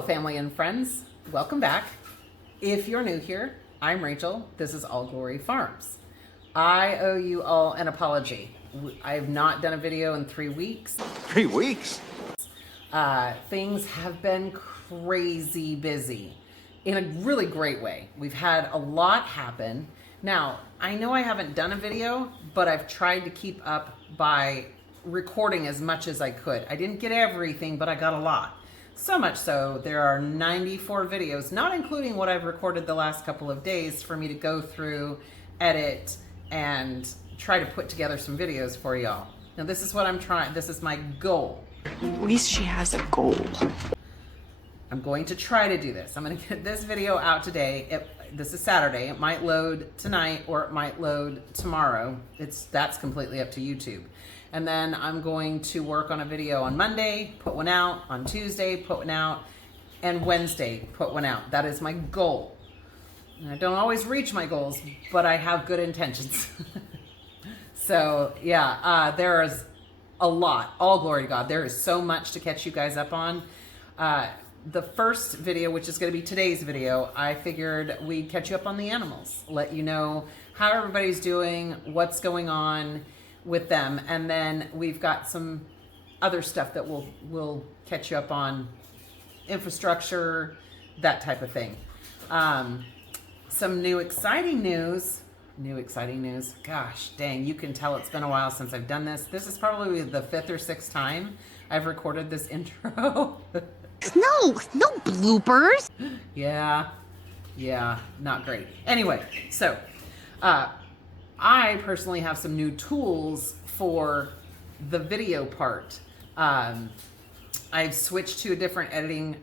Hello, family and friends. Welcome back. If you're new here, I'm Rachel. This is All Glory Farms. I owe you all an apology. I have not done a video in 3 weeks. 3 weeks? Things have been crazy busy in a really great way. We've had a lot happen. Now, I know I haven't done a video, but I've tried to keep up by recording as much as I could. I didn't get everything, but I got a lot. So much so, there are 94 videos, not including what I've recorded the last couple of days, for me to go through, edit, and try to put together some videos for y'all. Now, this is what I'm trying, this is my goal. At least she has a goal. I'm going to try to do this. I'm going to get this video out today. This is Saturday. It might load tonight or it might load tomorrow. That's completely up to YouTube. And then I'm going to work on a video on Monday, put one out, on Tuesday, put one out, and Wednesday, put one out. That is my goal. And I don't always reach my goals, but I have good intentions. So yeah, there is a lot. All glory to God. There is so much to catch you guys up on. The first video, which is going to be today's video, I figured we'd catch you up on the animals, let you know how everybody's doing, what's going on with them, and then we've got some other stuff that we'll catch you up on, infrastructure, that type of thing. Some new exciting news. Gosh dang, you can tell it's been a while since I've done this. This is probably the 5th or 6th time I've recorded this intro. No bloopers. Yeah, not great. Anyway, so I personally have some new tools for the video part. I've switched to a different editing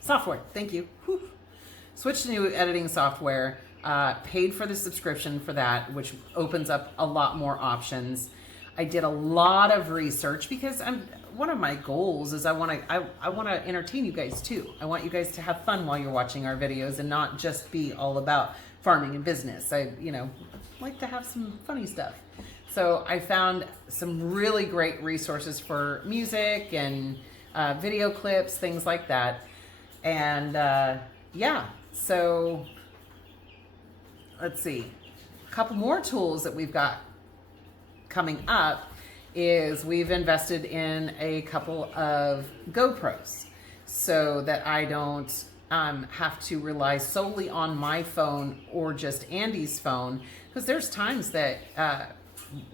software. Thank you. Whew. Switched to new editing software. Paid for the subscription for that, which opens up a lot more options. I did a lot of research because one of my goals is I want to entertain you guys too. I want you guys to have fun while you're watching our videos and not just be all about farming and business. I like to have some funny stuff. So I found some really great resources for music and video clips, things like that. And yeah, so let's see. A couple more tools that we've got coming up is we've invested in a couple of GoPros so that I don't have to rely solely on my phone or just Andy's phone, because there's times that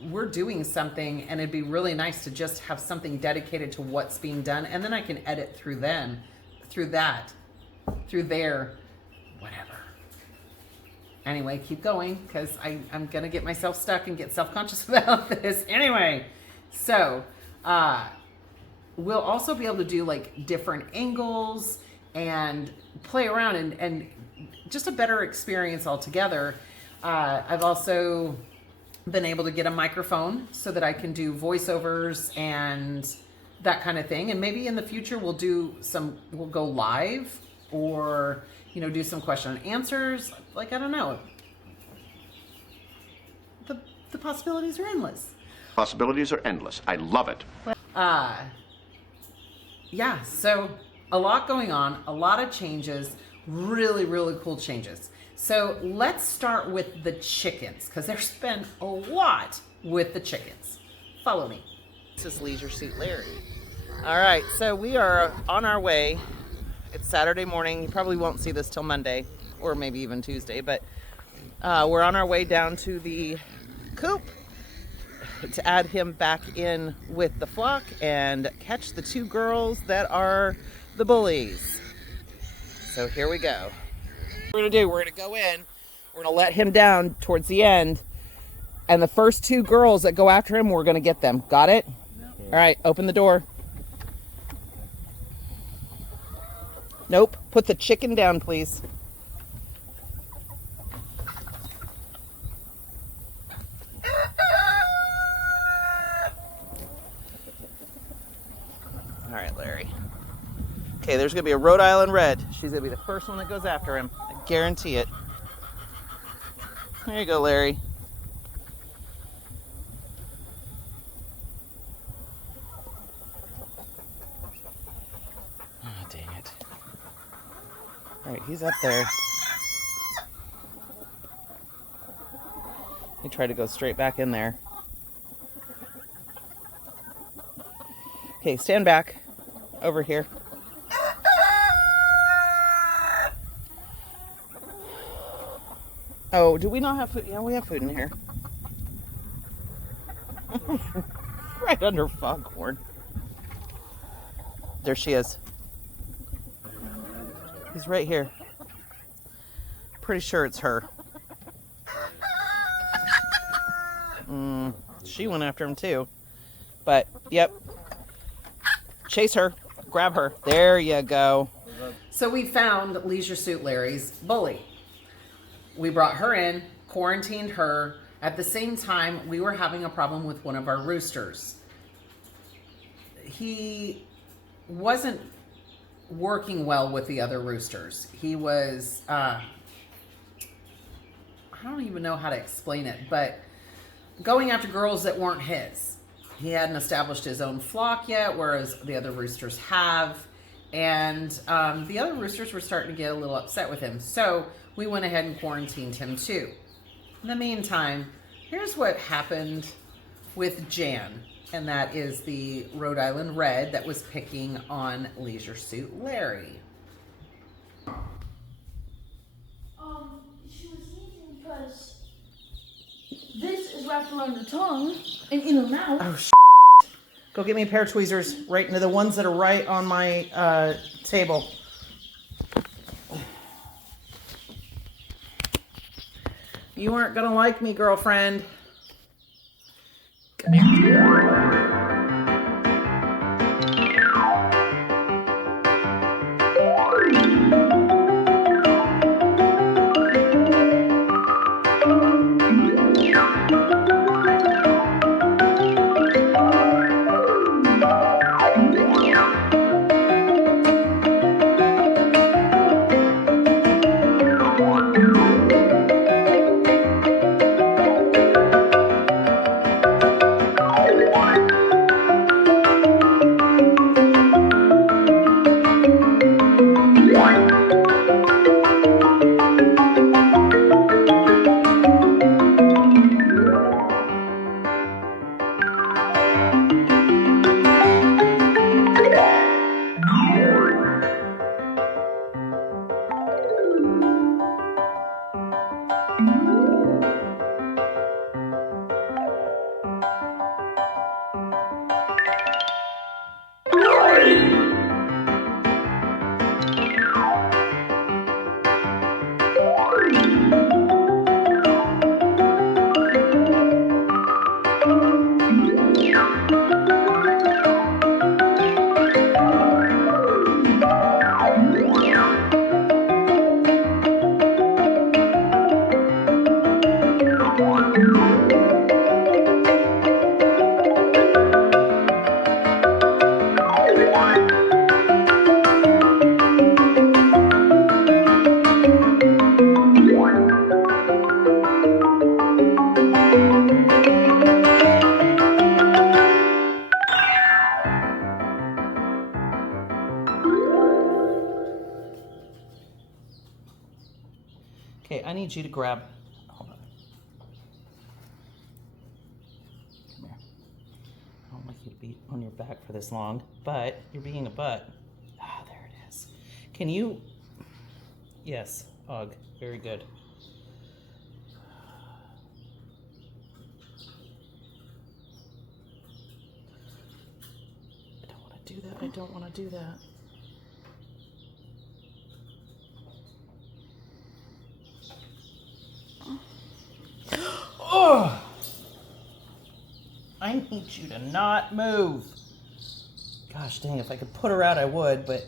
we're doing something and it'd be really nice to just have something dedicated to what's being done, and then I can edit through their whatever. Anyway, keep going, because I'm going to get myself stuck and get self-conscious about this. Anyway, so we'll also be able to do like different angles and play around and just a better experience altogether. I've also been able to get a microphone so that I can do voiceovers and that kind of thing. And maybe in the future we'll go live, or do some question and answers. Like, I don't know. The possibilities are endless. Possibilities are endless. I love it. Yeah, so a lot going on, a lot of changes, really, really cool changes. So let's start with the chickens, because there's been a lot with the chickens. Follow me. This is Leisure Suit Larry. All right, so we are on our way. It's Saturday morning. You probably won't see this till Monday, or maybe even Tuesday, but we're on our way down to the coop to add him back in with the flock and catch the 2 girls that are the bullies. So here we go. What we're going to go in, we're going to let him down towards the end, and the first 2 girls that go after him, we're going to get them. Got it? All right, open the door. Nope. Put the chicken down, please. All right, Larry. Okay, there's going to be a Rhode Island Red. She's going to be the first one that goes after him. I guarantee it. There you go, Larry. All right, he's up there. He tried to go straight back in there. Okay, stand back over here. Oh, do we not have food? Yeah, we have food in here. Right under Foghorn. There she is. He's right here. Pretty sure it's her. She went after him too. But, yep. Chase her. Grab her. There you go. So we found Leisure Suit Larry's bully. We brought her in, quarantined her. At the same time, we were having a problem with one of our roosters. He wasn't working well with the other roosters. He was, I don't even know how to explain it, but going after girls that weren't his. He hadn't established his own flock yet, whereas the other roosters have. And the other roosters were starting to get a little upset with him. So we went ahead and quarantined him too. In the meantime, here's what happened with Jan. And that is the Rhode Island Red that was picking on Leisure Suit Larry. She was sneezing because this is wrapped around her tongue and in her mouth. Oh, go get me a pair of tweezers, right into the ones that are right on my table. You aren't gonna like me, girlfriend. Come here. Okay, I need you to grab. Hold on. Come here. I don't like you to be on your back for this long, but you're being a butt. Ah, there it is. Can you? Yes, Ugh, very good. I don't want to do that. I don't want to do that. Oh! I need you to not move. Gosh dang, if I could put her out, I would, but...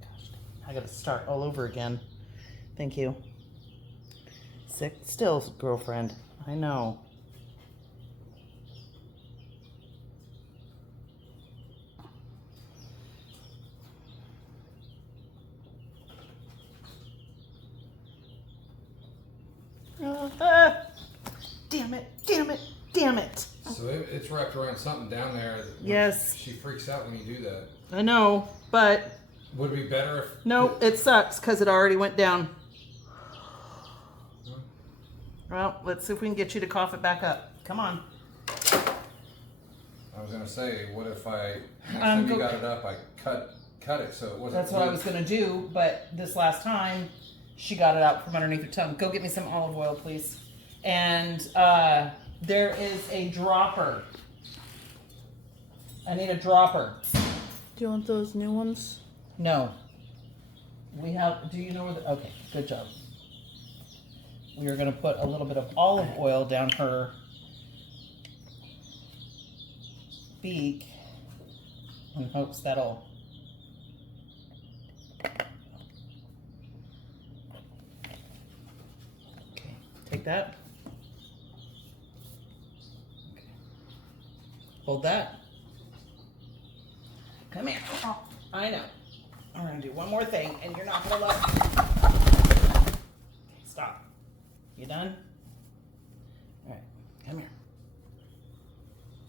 Gosh dang, I gotta start all over again. Thank you. Sick still, girlfriend. I know. Damn it, damn it, damn it. So it's wrapped around something down there. That Yes. She freaks out when you do that. I know, but Would it be better if... No, it sucks because it already went down. Well, let's see if we can get you to cough it back up. Come on. I was going to say, what if next time you got it up, I cut it so it wasn't... That's what I was going to do, but this last time, she got it out from underneath her tongue. Go get me some olive oil, please. And there is a dropper. I need a dropper. Do you want those new ones? No. We have, do you know where the, okay, good job. We are going to put a little bit of olive oil down her beak in hopes that'll okay, take that. Okay. Hold that. Come here. Oh, I know. I'm gonna do one more thing and you're not gonna love it. Okay, stop. You done? All right, come here.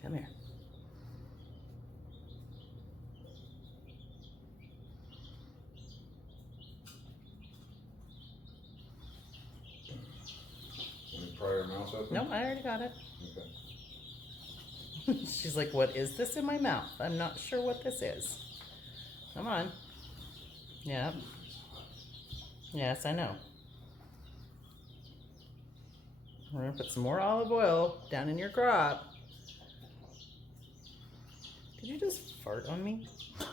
Come here. Can you pry your mouth open? No, I already got it. Okay. She's like, what is this in my mouth? I'm not sure what this is. Come on. Yeah. Yes, I know. We're gonna put some more olive oil down in your crop. Did you just fart on me? I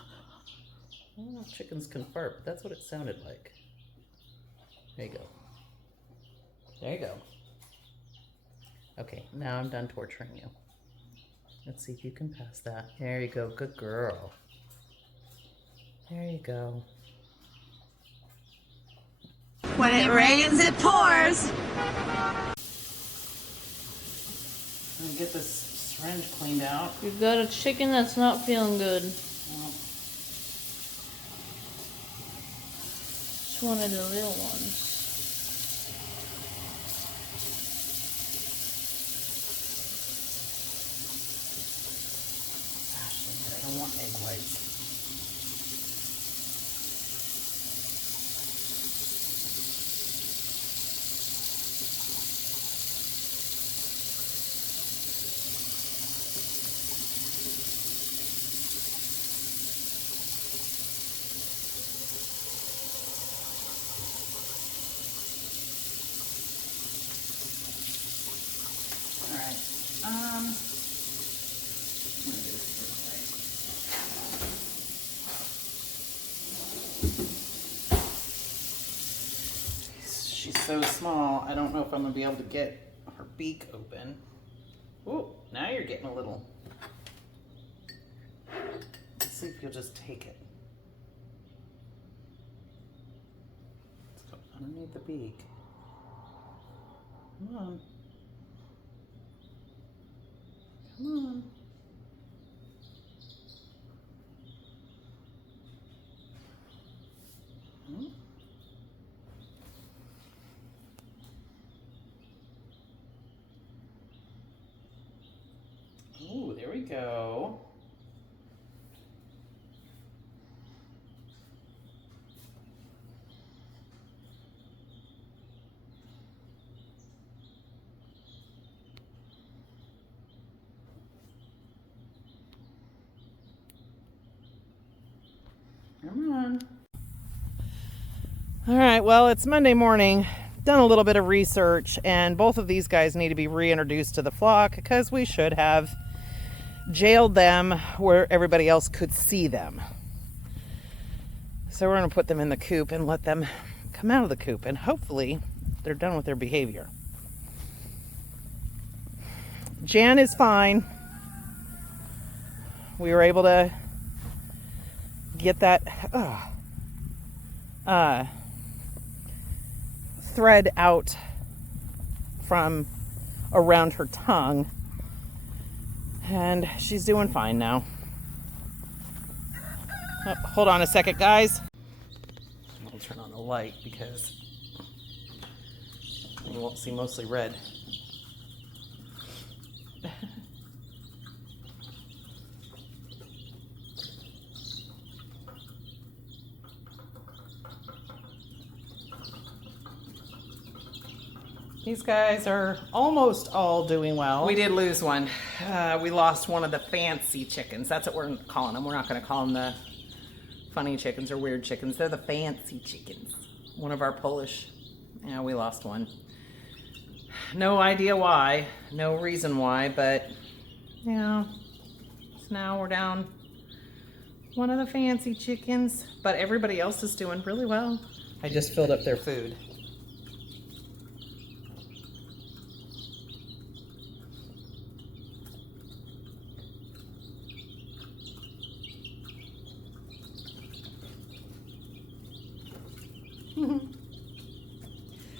don't know if chickens can fart, but that's what it sounded like. There you go. There you go. Okay, now I'm done torturing you. Let's see if you can pass that. There you go. Good girl. There you go. When it rains, it pours. I'm gonna get this syringe cleaned out. You got a chicken that's not feeling good. Well, Just one of the little ones. gosh, I don't want egg whites. She's so small, I don't know if I'm gonna be able to get her beak open. Ooh, now you're getting a little. Let's see if you'll just take it. Let's go underneath the beak. Come on. Come on. Hmm? Ooh, there we go. Come on. All right, well, it's Monday morning. Done a little bit of research, and both of these guys need to be reintroduced to the flock because we should have jailed them where everybody else could see them. So we're going to put them in the coop and let them come out of the coop, and hopefully they're done with their behavior. Jan is fine. We were able to get that thread out from around her tongue, and she's doing fine now. Oh, hold on a second, guys. I'll turn on the light because you won't see mostly red. These guys are almost all doing well. We did lose one. We lost one of the fancy chickens. That's what we're calling them. We're not going to call them the funny chickens or weird chickens. They're the fancy chickens. One of our Polish. Yeah, we lost one. No idea why. No reason why, but yeah. So now we're down one of the fancy chickens, but everybody else is doing really well. I just filled up their food.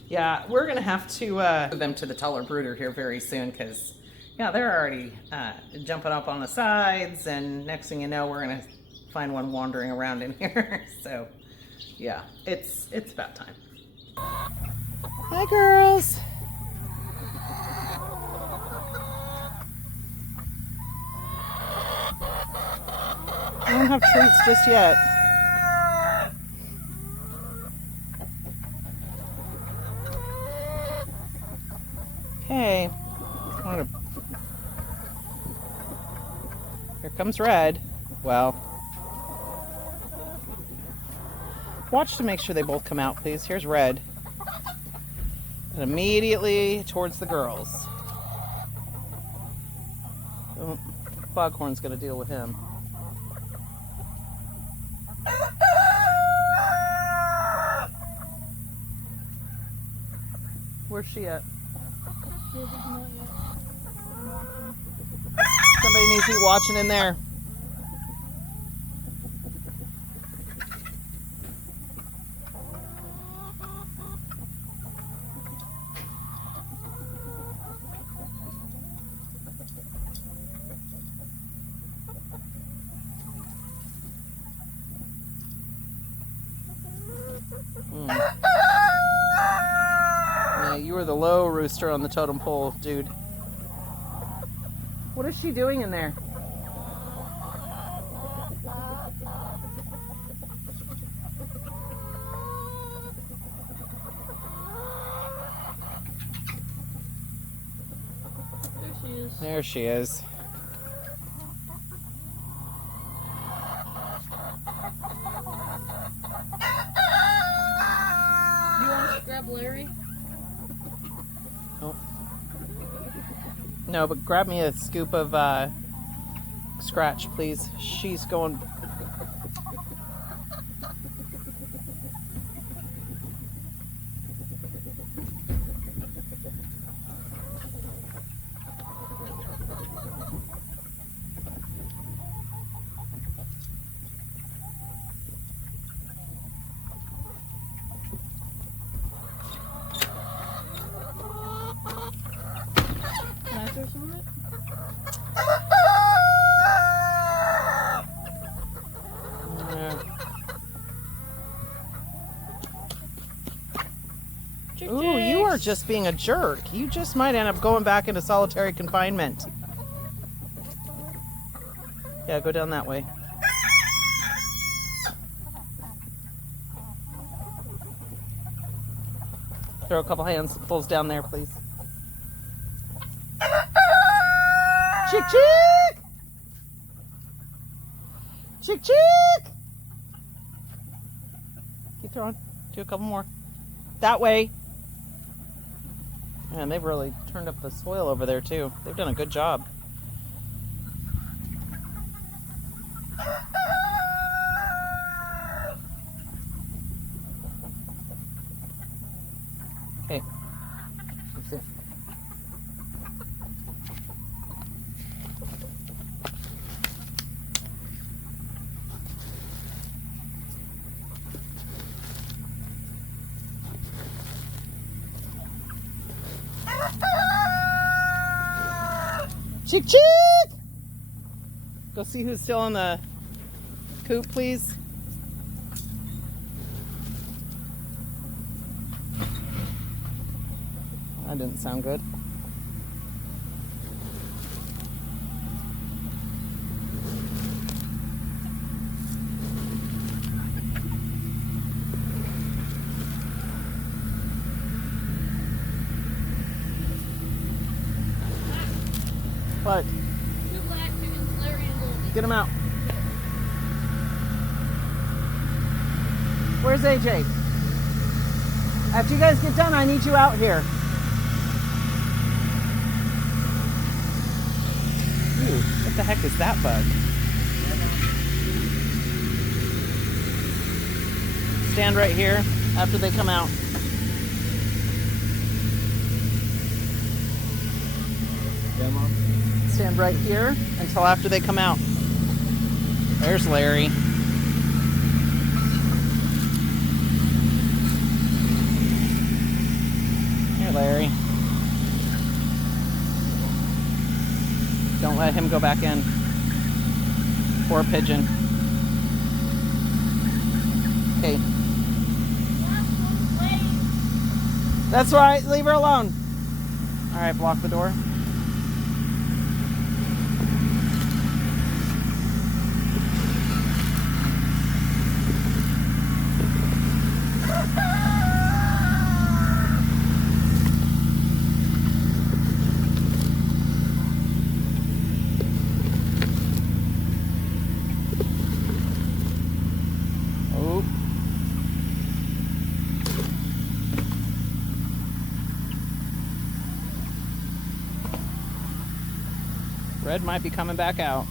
Yeah, we're gonna have to move them to the taller brooder here very soon because, yeah, they're already jumping up on the sides, and next thing you know, we're gonna find one wandering around in here. So, yeah, it's about time. Hi, girls. I don't have treats just yet. Okay. Here comes Red. Well, watch to make sure they both come out, please. Here's Red. And immediately towards the girls. Oh, Foghorn's going to deal with him. Where's she at? Somebody needs to be watching in there. Yeah, you are the low rooster on the totem pole, dude. What is she doing in there? There she is. You want to grab Larry? Oh. No, but grab me a scoop of Scratch, please. She's going... Can I throw some of it? Ooh, you are just being a jerk. You just might end up going back into solitary confinement. Yeah, go down that way. Throw a couple handfuls down there, please. Chick, chick! Chick, chick! Keep throwing. Do a couple more. That way. Man, they've really turned up the soil over there, too. They've done a good job. Okay. Let's see. Chick, chick! Go see who's still in the coop, please. That didn't sound good. What? Two black chickens, Larry and Goldie. Get him out. Where's AJ? After you guys get done, I need you out here. Ooh, what the heck is that bug? Stand right here after they come out. Stand right here until after they come out. There's Larry. Here, Larry. Don't let him go back in. Poor pigeon. Okay. That's right. Leave her alone. All right, block the door. Red might be coming back out.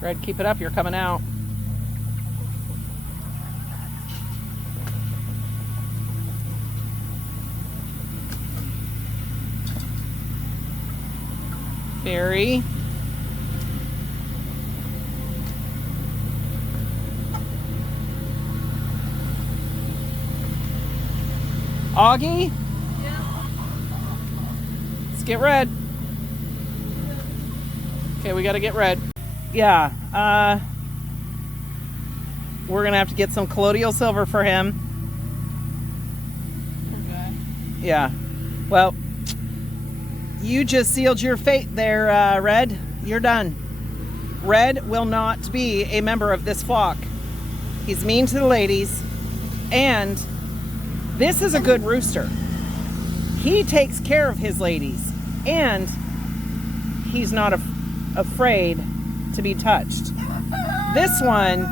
Red, keep it up, you're coming out. Barry. Augie? Yeah. Let's get Red. Okay, we gotta get Red. Yeah, we're gonna have to get some colloidal silver for him. Okay. Yeah. Well, you just sealed your fate there, Red. You're done. Red will not be a member of this flock. He's mean to the ladies, and this is a good rooster. He takes care of his ladies, and he's not afraid to be touched. This one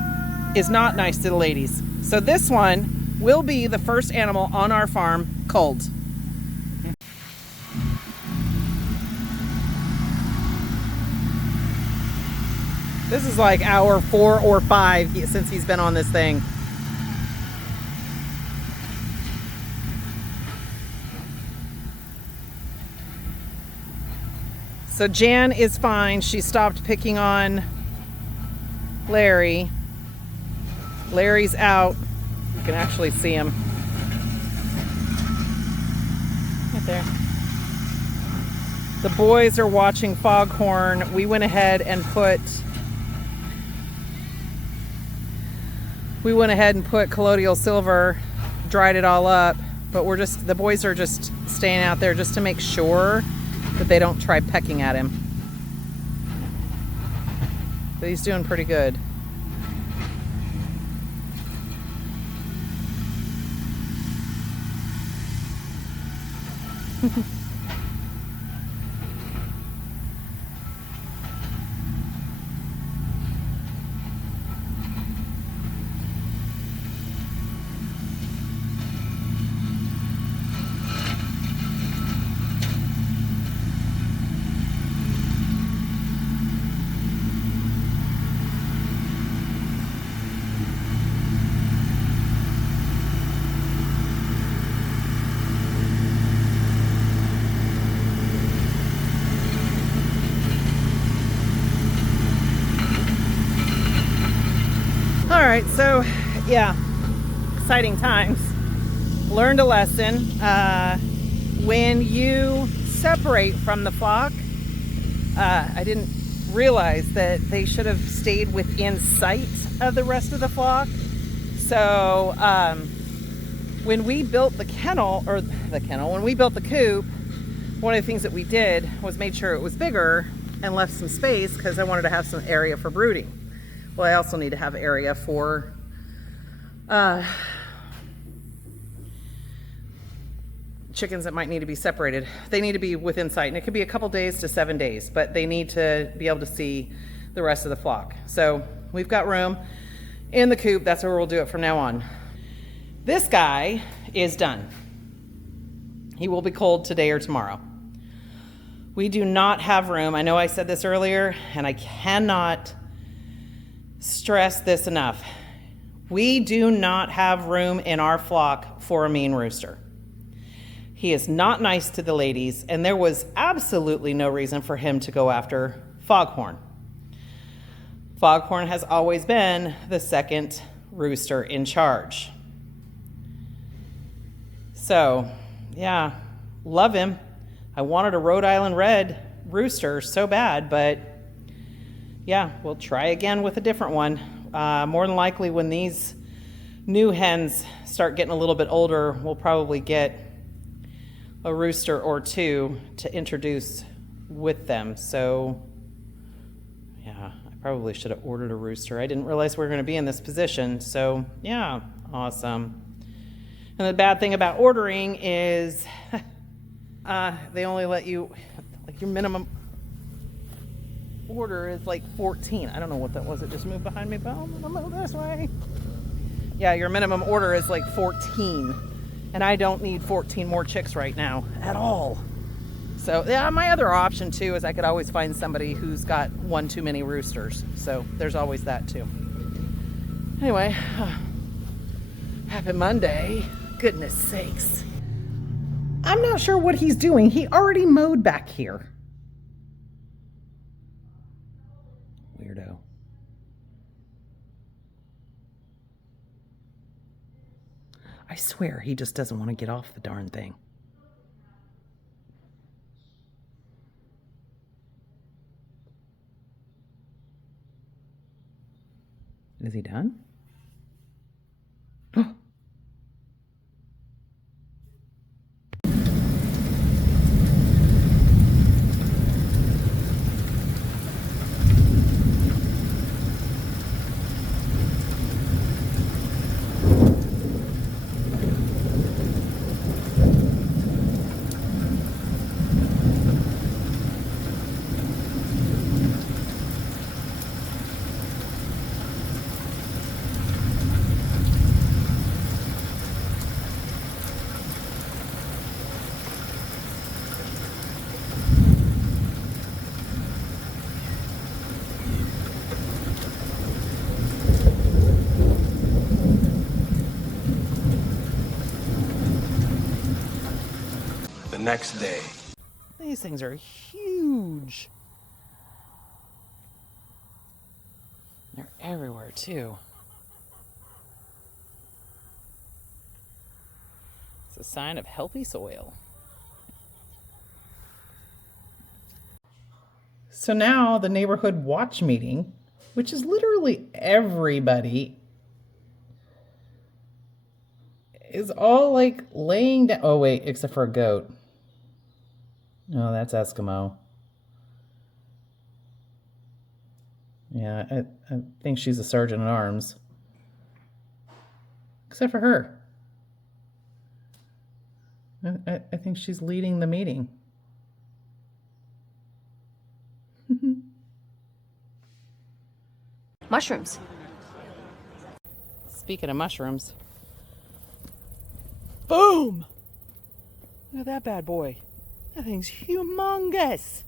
is not nice to the ladies. So this one will be the first animal on our farm culled. This is like hour 4 or 5 since he's been on this thing. So Jan is fine. She stopped picking on Larry. Larry's out. You can actually see him. Right there. The boys are watching Foghorn. We went ahead and put colloidal silver, dried it all up, but the boys are just staying out there just to make sure that they don't try pecking at him. But he's doing pretty good. All right, so yeah, exciting times. Learned a lesson. When you separate from the flock, I didn't realize that they should have stayed within sight of the rest of the flock. So when we built the when we built the coop, one of the things that we did was made sure it was bigger and left some space because I wanted to have some area for brooding. Well, I also need to have area for chickens that might need to be separated. They need to be within sight, and it could be a couple days to 7 days, but they need to be able to see the rest of the flock. So we've got room in the coop. That's where we'll do it from now on. This guy is done. He will be cold today or tomorrow. We do not have room. I know I said this earlier, and I cannot stress this enough. We do not have room in our flock for a mean rooster. He is not nice to the ladies, and there was absolutely no reason for him to go after Foghorn. Foghorn has always been the second rooster in charge. So, yeah, love him. I wanted a Rhode Island Red rooster so bad, but yeah, we'll try again with a different one. More than likely when these new hens start getting a little bit older, we'll probably get a rooster or two to introduce with them. So yeah, I probably should have ordered a rooster. I didn't realize we were going to be in this position. So yeah, awesome. And the bad thing about ordering is they only let you, like, your minimum order is like 14. I don't know what that was. It just moved behind me, but I'm gonna move this way. Yeah, your minimum order is like 14. And I don't need 14 more chicks right now at all. So yeah, my other option too is I could always find somebody who's got one too many roosters. So there's always that too. Anyway, happy Monday. Goodness sakes. I'm not sure what he's doing. He already mowed back here. Weirdo. I swear he just doesn't want to get off the darn thing. Is he done? Oh. Next day. These things are huge. They're everywhere too. It's a sign of healthy soil. So now the neighborhood watch meeting, which is literally everybody, is all like laying down. Oh wait, except for a goat. No, that's Eskimo. Yeah, I think she's a sergeant at arms. Except for her. I think she's leading the meeting. Mushrooms. Speaking of mushrooms. Boom! Look at that bad boy. That thing's humongous.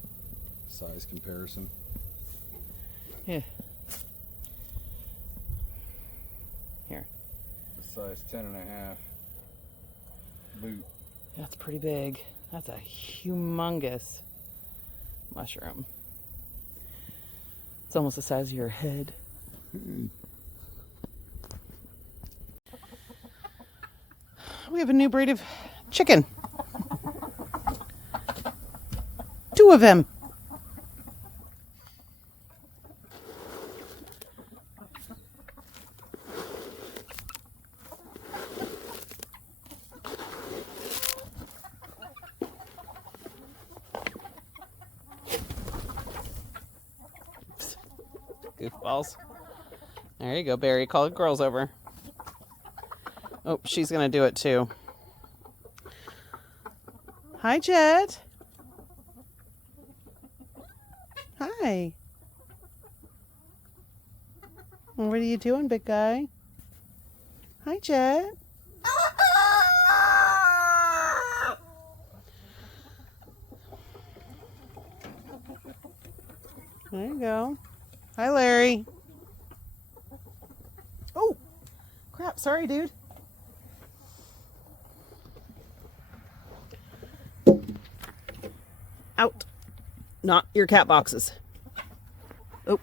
Size comparison. Yeah. Here. The size 10.5 boot. That's pretty big. That's a humongous mushroom. It's almost the size of your head. We have a new breed of chicken. 2 of them. Goofballs. There you go, Barry. Call the girls over. Oh, she's going to do it too. Hi, Jet. Hi. What are you doing, big guy? Hi, Jet. There you go. Hi, Larry. Oh, crap. Sorry, dude. Out. Not your cat boxes. Oh.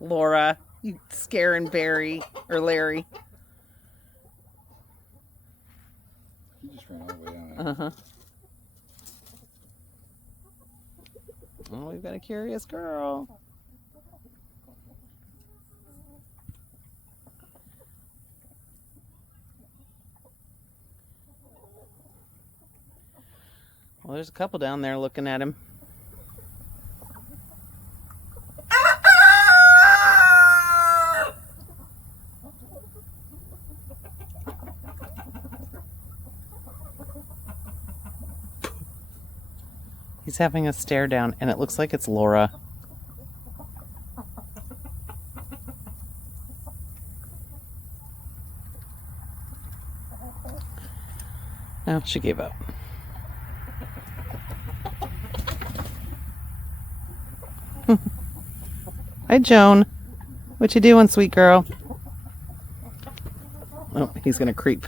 Laura, you scaring Barry or Larry. He just ran all the way down. Uh-huh. Oh, we've got a curious girl. Well, there's a couple down there looking at him. He's having a stare down, and it looks like it's Laura. No, she gave up. Hi, Joan. What you doing, sweet girl? Oh, he's gonna creep.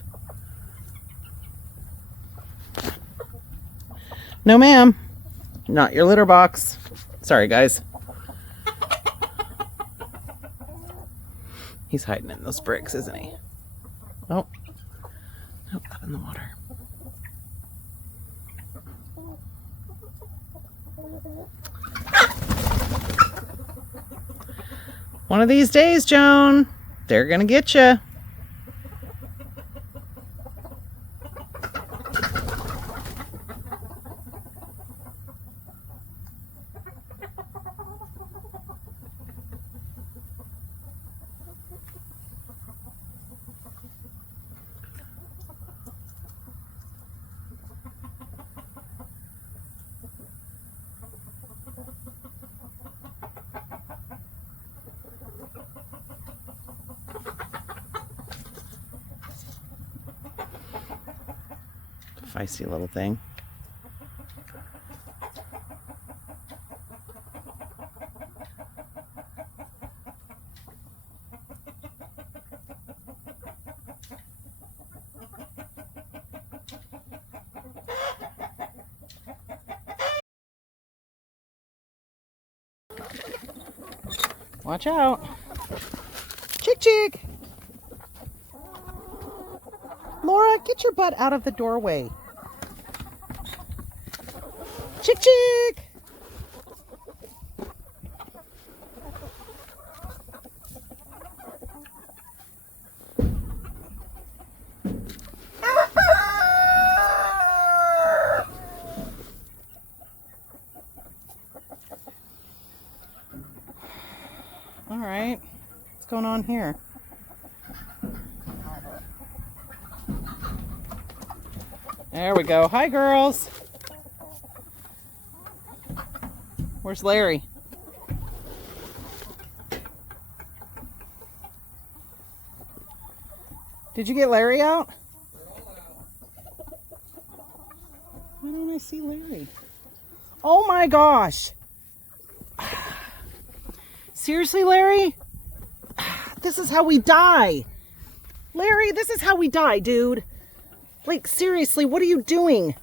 No, ma'am. Not your litter box. Sorry, guys. He's hiding in those bricks, isn't he? Oh. Nope, up in the water. One of these days, Joan, they're gonna get you. Feisty little thing. Watch out. Chick chick. Laura, get your butt out of the doorway. Chick chick. All right. What's going on here? There we go. Hi, girls. Where's Larry? Did you get Larry out? Why don't I see Larry? Oh my gosh. Seriously, Larry? This is how we die. Larry, this is how we die, dude. Like, seriously, what are you doing?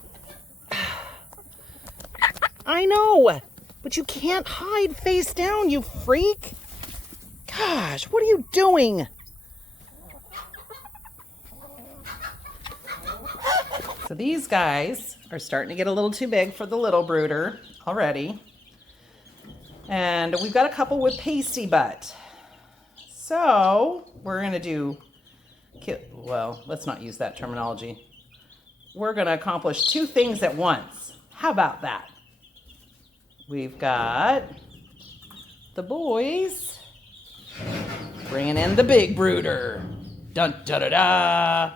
I know, but you can't hide face down, you freak. Gosh, what are you doing? So these guys are starting to get a little too big for the little brooder already. And we've got a couple with pasty butt. So we're going to do, well, let's not use that terminology. We're going to accomplish 2 things at once. How about that? We've got the boys bringing in the big brooder. Dun da da da.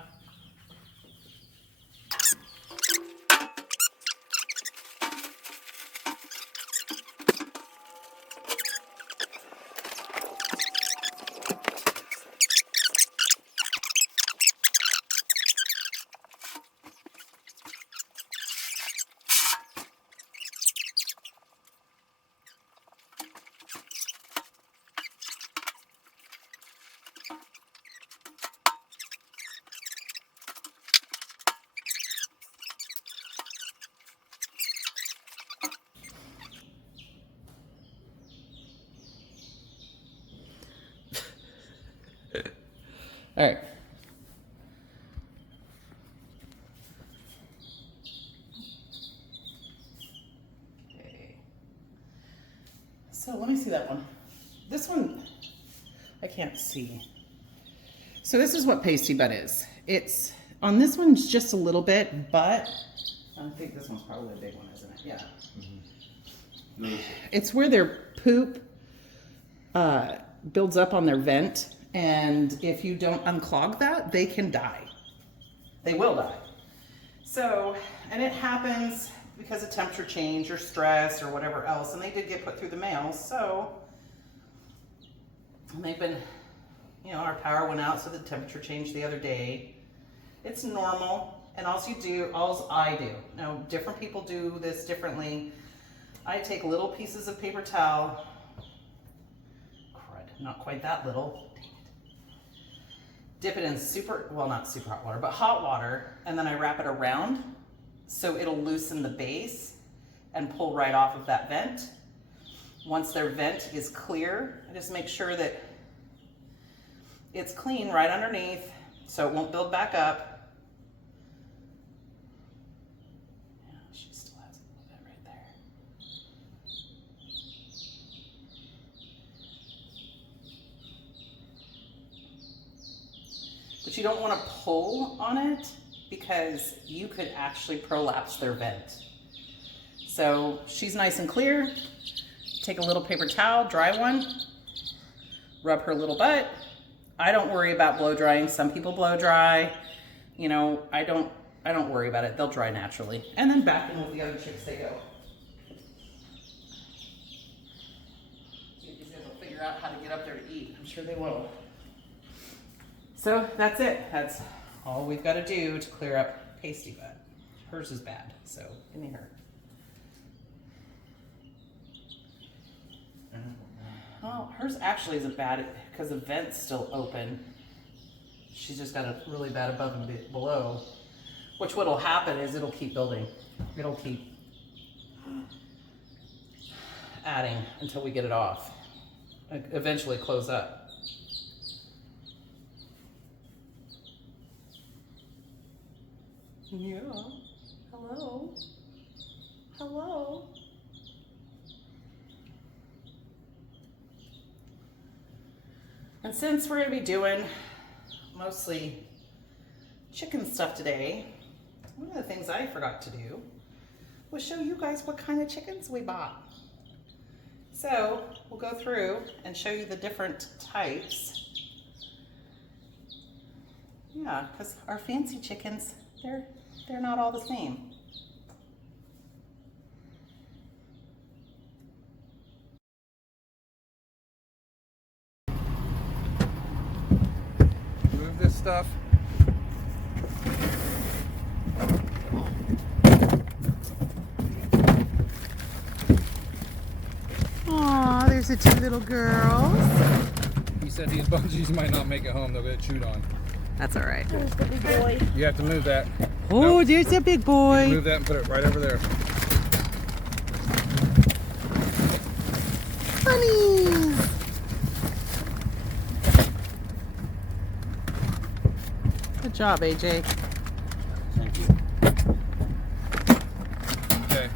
All right. Okay. So let me see that one. This one, I can't see. So this is what Pasty Butt is. It's, on this one's just a little bit, but I think this one's probably a big one, isn't it? Yeah. Mm-hmm. It's where their poop builds up on their vent. And if you don't unclog that, they can die. They will die. So, and it happens because of temperature change or stress or whatever else. And they did get put through the mail. So, and they've been, you know, our power went out, so the temperature changed the other day. It's normal. And all I do. Now, different people do this differently. I take little pieces of paper towel. Crud, not quite that little. Dip it in not super hot water, but hot water, and then I wrap it around so it'll loosen the base and pull right off of that vent. Once their vent is clear, I just make sure that it's clean right underneath so it won't build back up. Yeah, she still has a little bit right there. But you don't want to pull on it because you could actually prolapse their vent. So she's nice and clear. Take a little paper towel, dry one, rub her little butt. I don't worry about blow drying. Some people blow dry. You know, I don't worry about it. They'll dry naturally. And then back in with the other chicks they go. See if these guys will figure out how to get up there to eat. I'm sure they will. So that's it. That's all we've got to do to clear up Pasty Butt. Hers is bad, so give me her. Oh, hers actually isn't bad because the vent's still open. She's just got a really bad above and below, which what'll happen is it'll keep building. It'll keep adding until we get it off. Eventually close up. Yeah. Hello. Hello. And since we're going to be doing mostly chicken stuff today, one of the things I forgot to do was show you guys what kind of chickens we bought. So we'll go through and show you the different types. Yeah, because our fancy chickens, they're not all the same. Move this stuff. Aw, there's the 2 little girls. He said these bungees might not make it home. They'll get chewed on. That's all right. There's the big boy. You have to move that. Oh, Nope. there's a big boy. Move that and put it right over there. Bunnies. Good job, AJ. Thank you. Okay.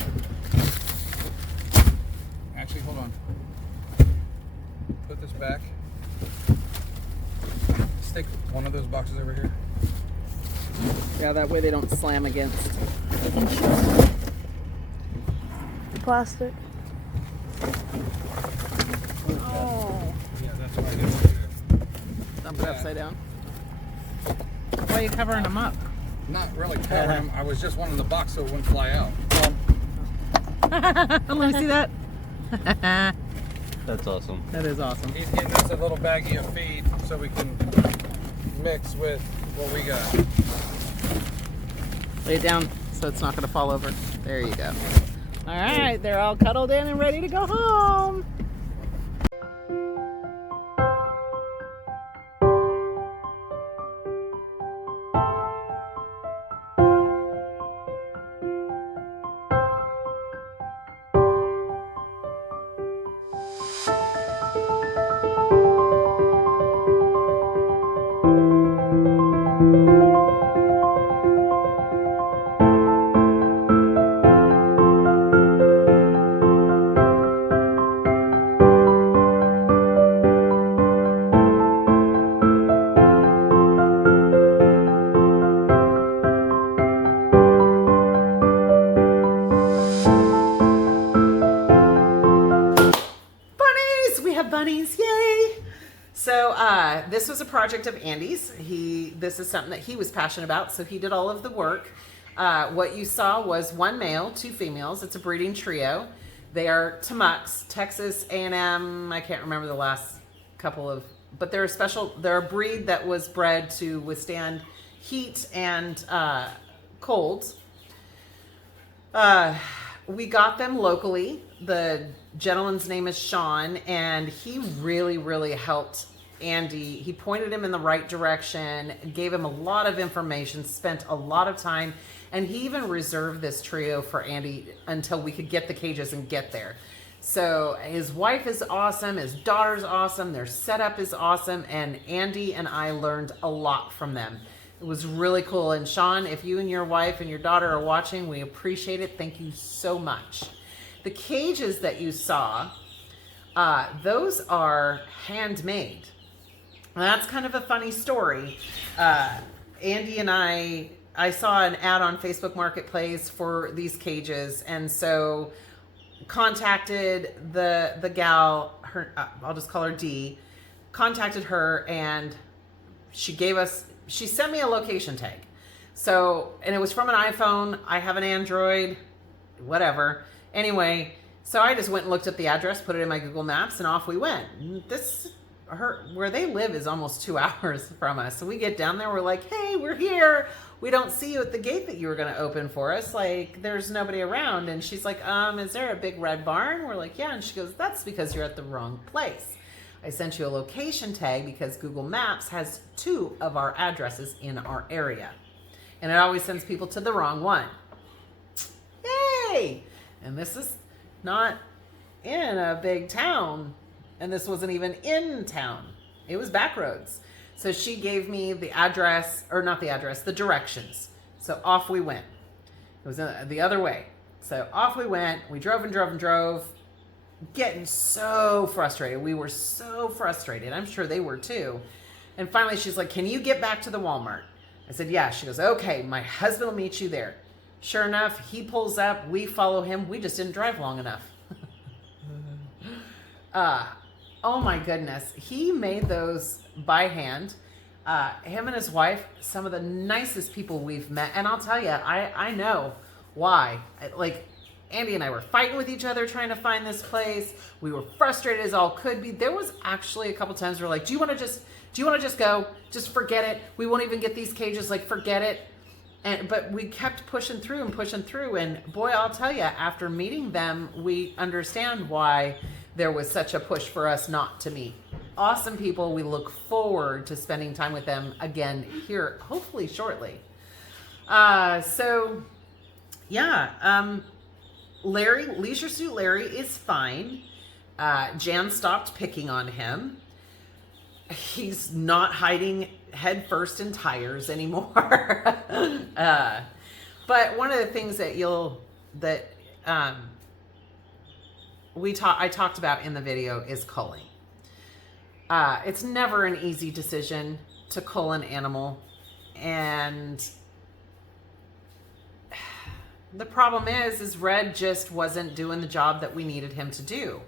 Actually, hold on. Put this back. stick one of those boxes over here? Yeah, that way they don't slam against. Plastic. Oh. Yeah, that's what I did too. Dump it upside down. Why are you covering them up? Not really covering them. I was just wanting the box so it wouldn't fly out. Let me see that. That's awesome. That is awesome. He's getting us a little baggie of feed so we can mix with what we got. Lay it down so it's not going to fall over. There you go. All right, they're all cuddled in and ready to go home. Bunnies, yay! So this was a project of Andy's. This is something that he was passionate about, so he did all of the work. What you saw was one male, two females. It's a breeding trio. They are Tamuks, Texas A&M. I can't remember the last couple of, but they're a breed that was bred to withstand heat and cold. We got them locally. The gentleman's name is Sean, and he really, really helped Andy. He pointed him in the right direction, gave him a lot of information, spent a lot of time, and he even reserved this trio for Andy until we could get the cages and get there. So his wife is awesome, his daughter's awesome, their setup is awesome, and Andy and I learned a lot from them. It was really cool. And Sean, if you and your wife and your daughter are watching, we appreciate it. Thank you so much. The cages that you saw, those are handmade. And that's kind of a funny story. Andy and I saw an ad on Facebook Marketplace for these cages, and so contacted the gal, her, I'll just call her Dee, contacted her, and she sent me a location tag. So, and it was from an iPhone. I have an Android, whatever. Anyway, so I just went and looked up the address, put it in my Google Maps, and off we went. Where they live is almost 2 hours from us. So we get down there, we're like, hey, we're here. We don't see you at the gate that you were going to open for us. Like, there's nobody around. And she's like, is there a big red barn? We're like, yeah. And she goes, that's because you're at the wrong place. I sent you a location tag because Google Maps has 2 of our addresses in our area. And it always sends people to the wrong one. Yay! And this is not in a big town. And this wasn't even in town. It was back roads. So she gave me the address, or not the address, the directions. So off we went. It was the other way. So off we went. We drove and drove and drove. Getting so frustrated. We were so frustrated. I'm sure they were too. And finally she's like, can you get back to the Walmart? I said, yeah. She goes, okay, my husband will meet you there. Sure enough, he pulls up. We follow him. We just didn't drive long enough. Oh my goodness. He made those by hand. Him and his wife, some of the nicest people we've met. And I'll tell you, I know why. Like, Andy and I were fighting with each other trying to find this place. We were frustrated as all could be. There was actually a couple times we were like, do you want to just go? Just forget it. We won't even get these cages. Like, forget it. But we kept pushing through. And boy, I'll tell you, after meeting them, we understand why there was such a push for us not to meet. Awesome people. We look forward to spending time with them again here, hopefully shortly. So yeah, Leisure Suit Larry is fine. Jan stopped picking on him. He's not hiding head first in tires anymore. But one of the things that I talked about in the video is culling. It's never an easy decision to cull an animal, and the problem is Red just wasn't doing the job that we needed him to do.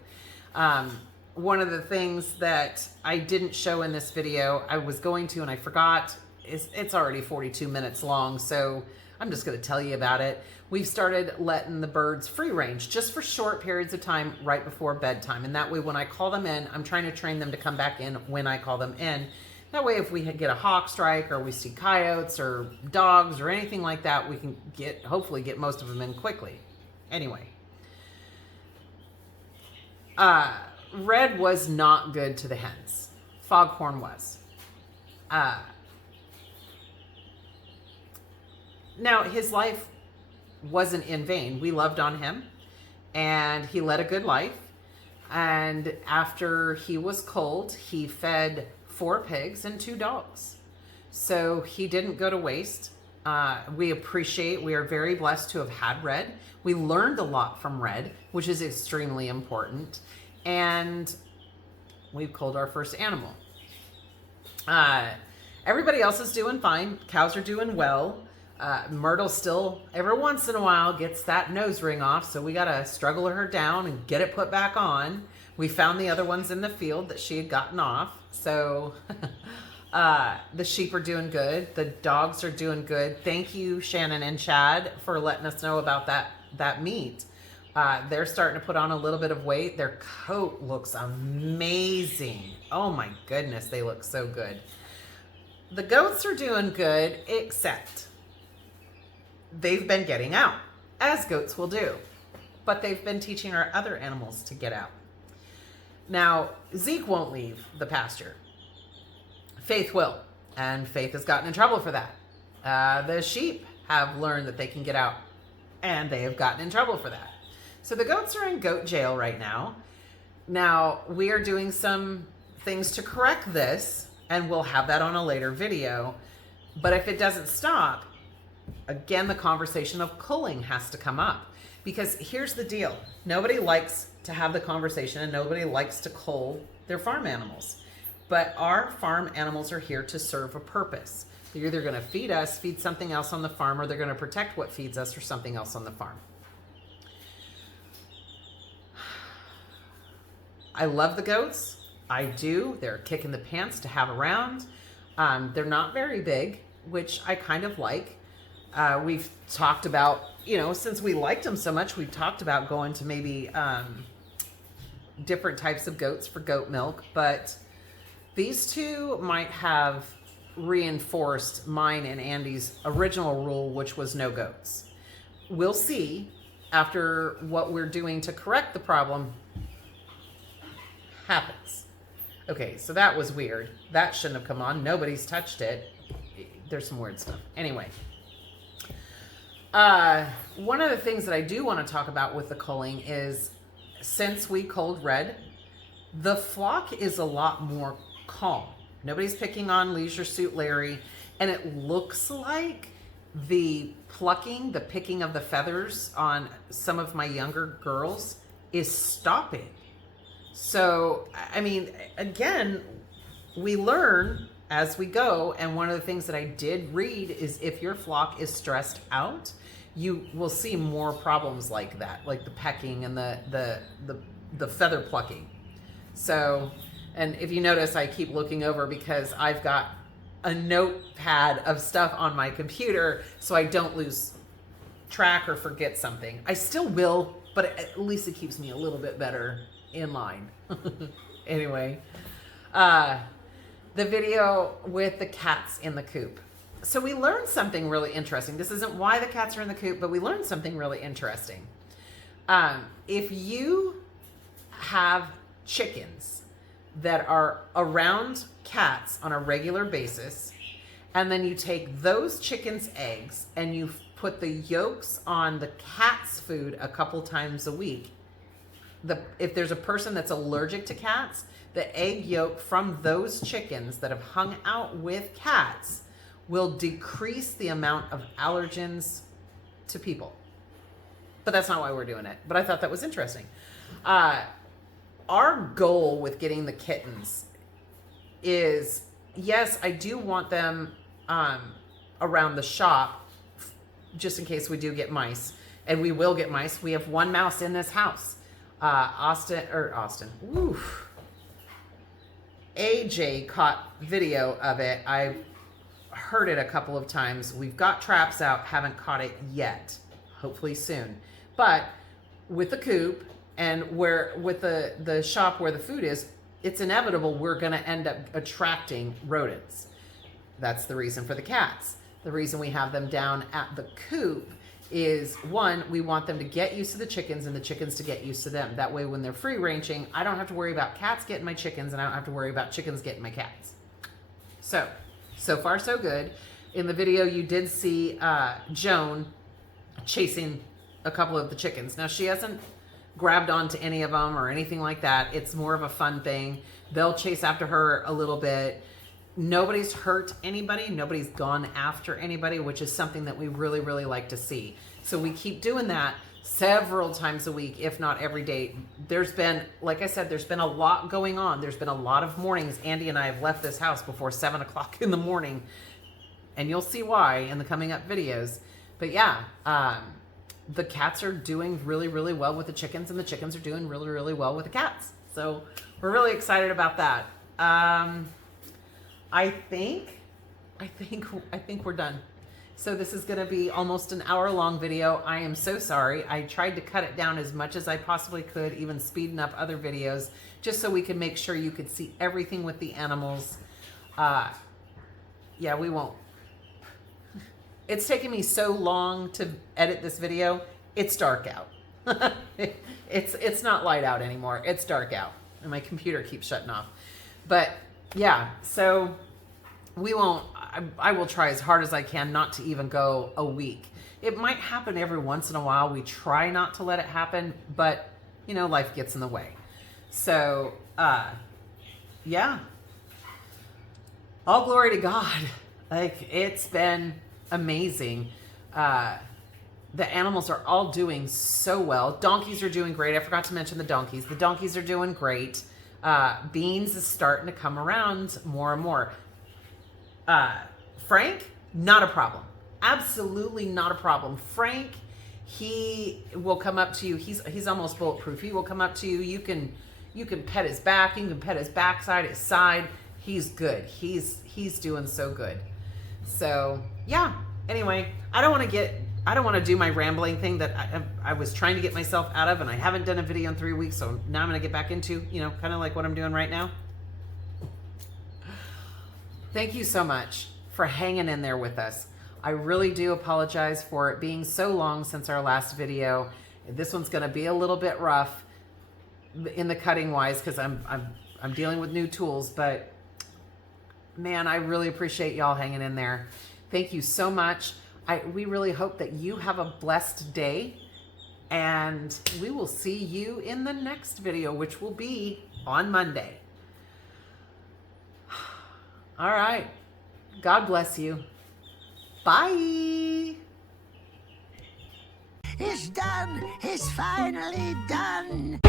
One of the things that I didn't show in this video, I was going to and I forgot, it's already 42 minutes long, so I'm just going to tell you about it. We've started letting the birds free range just for short periods of time right before bedtime. And that way when I call them in, I'm trying to train them to come back in when I call them in. That way if we get a hawk strike or we see coyotes or dogs or anything like that, we can hopefully get most of them in quickly. Anyway. Red was not good to the hens. Foghorn was. Now, his life wasn't in vain. We loved on him, and he led a good life. And after he was culled, he fed 4 pigs and 2 dogs. So he didn't go to waste. We are very blessed to have had Red. We learned a lot from Red, which is extremely important. And we've culled our first animal. Everybody else is doing fine. Cows are doing well. Myrtle still, every once in a while, gets that nose ring off, so we gotta struggle her down and get it put back on. We found the other ones in the field that she had gotten off, so the sheep are doing good. The dogs are doing good. Thank you, Shannon and Chad, for letting us know about that meat. They're starting to put on a little bit of weight. Their coat looks amazing. Oh my goodness, they look so good. The goats are doing good, except they've been getting out, as goats will do. But they've been teaching our other animals to get out. Now, Zeke won't leave the pasture. Faith will, and Faith has gotten in trouble for that. The sheep have learned that they can get out, and they have gotten in trouble for that. So the goats are in goat jail right now. Now, we are doing some things to correct this, and we'll have that on a later video. But if it doesn't stop, again, the conversation of culling has to come up. Because here's the deal. Nobody likes to have the conversation, and nobody likes to cull their farm animals. But our farm animals are here to serve a purpose. They're either going to feed us, feed something else on the farm, or they're going to protect what feeds us or something else on the farm. I love the goats. I do. They're a kick in the pants to have around. They're not very big, which I kind of like. We've talked about, since we liked them so much, we've talked about going to maybe different types of goats for goat milk. But these two might have reinforced mine and Andy's original rule, which was no goats. We'll see after what we're doing to correct the problem happens. Okay, so that was weird. That shouldn't have come on. Nobody's touched it. There's some weird stuff. Anyway. One of the things that I do want to talk about with the culling is, since we culled Red, the flock is a lot more calm. Nobody's picking on Leisure Suit Larry, and it looks like the picking of the feathers on some of my younger girls is stopping. So, I mean, again, we learn as we go, and one of the things that I did read is if your flock is stressed out, you will see more problems like that, like the pecking and the feather plucking. So, and if you notice, I keep looking over because I've got a notepad of stuff on my computer so I don't lose track or forget something. I still will, but at least it keeps me a little bit better in line. Anyway, the video with the cats in the coop. So we learned something really interesting. This isn't why the cats are in the coop, but we learned something really interesting. If you have chickens that are around cats on a regular basis, and then you take those chickens' eggs and you put the yolks on the cat's food a couple times a week, if there's a person that's allergic to cats, the egg yolk from those chickens that have hung out with cats will decrease the amount of allergens to people. But that's not why we're doing it. But I thought that was interesting. Our goal with getting the kittens is yes, I do want them around the shop just in case we do get mice. And we will get mice. We have one mouse in this house. Austin. Woo. AJ caught video of it. I've heard it a couple of times. We've got traps out, haven't caught it yet. Hopefully soon. But with the coop and with the shop where the food is, it's inevitable we're going to end up attracting rodents. That's the reason for the cats. The reason we have them down at the coop is, one, we want them to get used to the chickens and the chickens to get used to them. That way when they're free ranging, I don't have to worry about cats getting my chickens and I don't have to worry about chickens getting my cats. So far so good. In the video you did see Joan chasing a couple of the chickens. Now she hasn't grabbed onto any of them or anything like that. It's more of a fun thing. They'll chase after her a little bit. Nobody's hurt anybody. Nobody's gone after anybody, which is something that we really, really like to see. So we keep doing that several times a week, if not every day. There's been, like I said, there's been a lot going on. There's been a lot of mornings. Andy and I have left this house before 7 o'clock in the morning, and you'll see why in the coming up videos. But yeah, the cats are doing really, really well with the chickens, and the chickens are doing really, really well with the cats. So we're really excited about that. I think we're done. So this is going to be almost an hour-long video. I am so sorry. I tried to cut it down as much as I possibly could, even speeding up other videos, just so we could make sure you could see everything with the animals. Yeah, we won't. It's taken me so long to edit this video. It's dark out. It's not light out anymore. It's dark out, and my computer keeps shutting off. But yeah, so we won't. I will try as hard as I can not to even go a week. It might happen every once in a while. We try not to let it happen, but you know, life gets in the way. So yeah, all glory to God. Like, it's been amazing. The animals are all doing so well. Donkeys are doing great. I forgot to mention the donkeys. The donkeys are doing great. Beans is starting to come around more and more. Frank, not a problem. Absolutely not a problem. Frank, he will come up to you. He's almost bulletproof. He will come up to you. You can pet his back. You can pet his backside, his side. He's good. He's doing so good. So yeah. Anyway, I don't want to do my rambling thing that I was trying to get myself out of, and I haven't done a video in 3 weeks, so now I'm going to get back into, you know, kind of like what I'm doing right now. Thank you so much for hanging in there with us. I really do apologize for it being so long since our last video. This one's going to be a little bit rough in the cutting wise because I'm dealing with new tools, but man, I really appreciate y'all hanging in there. Thank you so much. We really hope that you have a blessed day, and we will see you in the next video, which will be on Monday. All right. God bless you. Bye. It's done. It's finally done.